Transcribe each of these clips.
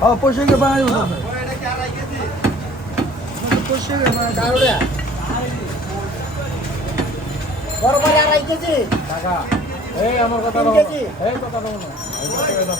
হ্যাঁ পয়সা গিয়ে বানাই পয়সা গিয়ে বানাই করে আড়াই কেজি? এই আমার কথা তিন এই কথা বলো না।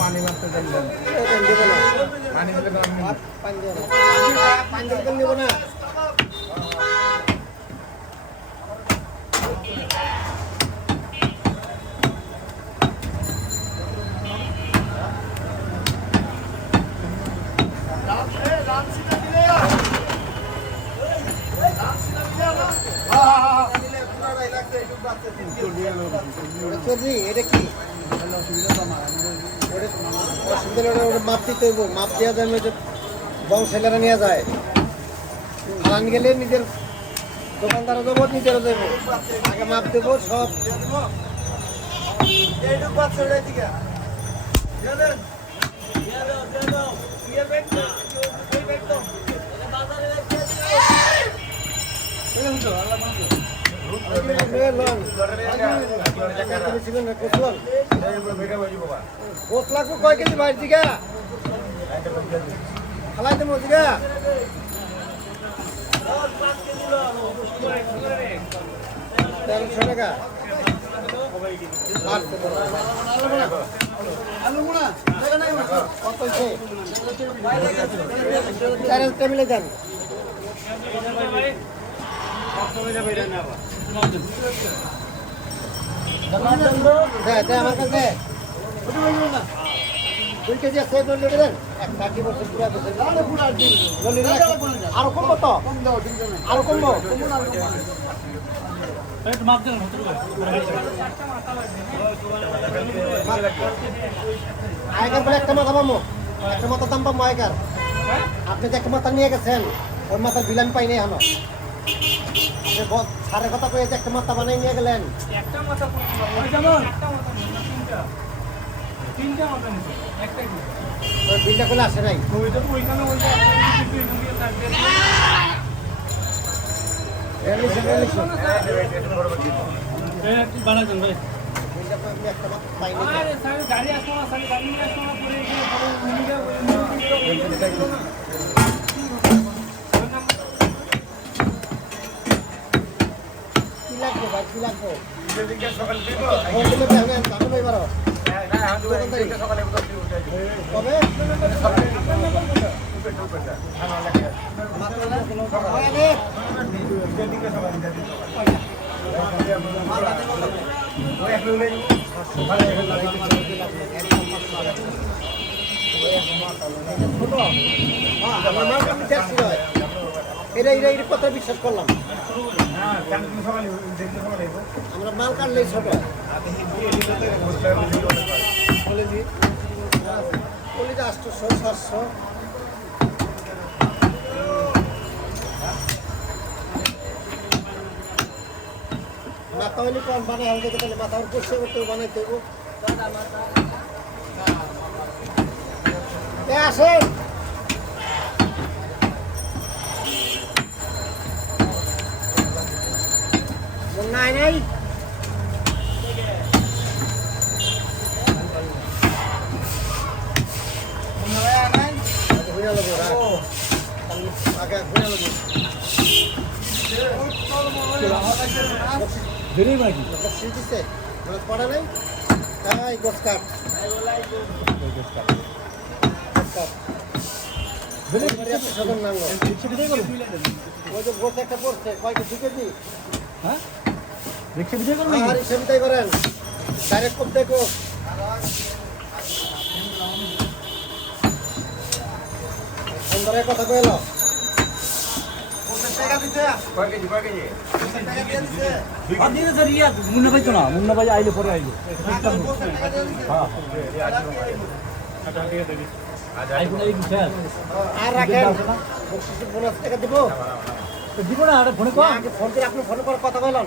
পানি মারতে দেন না। পানি দিলে পানি দেবো না। পানি দিলে দেবো না। এটা কি? অসুবিধা ওটা মাপ দিতে হইব। মাপ দেওয়া যায় না, ওই যে বংশেলেরা যায়। হারান গেলে নিজের দোকানদারও দেবো নিজেরও দেবো। আগে মাপ দেবো সব। লাগবো কয় কেজি বাইর দিকে খালাই দেবো দিকে তেরোশো। দুই কেজি আছে দেন। আরও কমবো তো আরও কমবো আগের বলে একটা মাথা পাবো একটা মাথা দাম পাবো আগের আপনি যে একটা মাথা নিয়ে গেছেন ওই মাথার বিলান পাই নাই ব- সারের কথা কয়ে যে একটা মাথা বানাই নিয়ে গেলেন। একটা মাথা যেমন। মাথা তিনটা। তিনটা মাথা একটাই বিলটা করলে আসে নাই? ওইটা ওইখানে বানাচ্ছেন ভাই করে গাড়ি আসব না গাড়ি আসব না এটা এটা এটা কথা বিশ্বাস করলাম আমরা মাল কাটলেই ছোট কলিটা আটশোশো সাতশো মাথা হলে কম বানাই হবে তাহলে মাথা ওর পরিষ্কার করতে হবে এ আসেন। নাই নাকি? মানে পড়া নাই এই গোস কাট সাধারণ নাঙ্গ ওই যে গোস একটা পড়ছে কয় কেজি কেজি হ্যাঁ? রিক্সা বিজয় করব আর হিসেবটাই করেন। ডাইরেক্ট কম দেখো সুন্দর কথা কইল। মুন্না ভাই তো না মুন্না ভাই আইলে পরে আইলে। এই বিচার আর রাখেন। বকশিসের টাকা দিব। দিব না আরে ফোনে কম ফোন করে আপনি ফোন করে কথা ফোনে